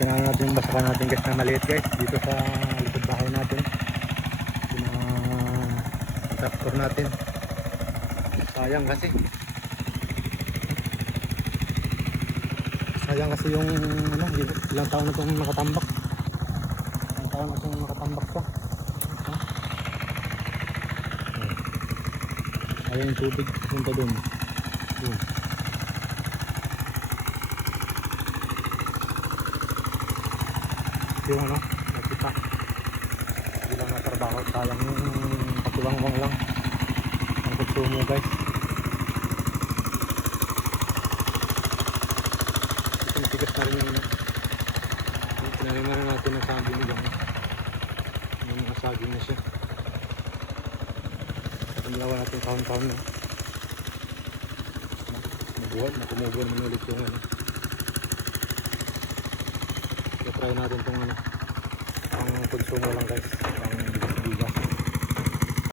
Tinanong natin yung basakan natin guys na maliit guys dito sa likod bahay natin. Tractor natin. Sayang kasi. Sayang kasi yung ano, ilang taon na itong nakatambak. Ilang taon na itong nakatambak siya. Ayun yung tubig punta dun. Yun. Yung ano, nakita. Hindi lang natrabaho. Sayang yung katiwang-wang lang. Ang konsumo guys. Tigas na rin yung pinaliman na natin ang saging nila. May mga saging na siya. Pagkamilawa natin taon-taon na. Nabuhat, nakumubo naman ulit yung ano. Try natin itong ano, pang konsumo lang guys, pang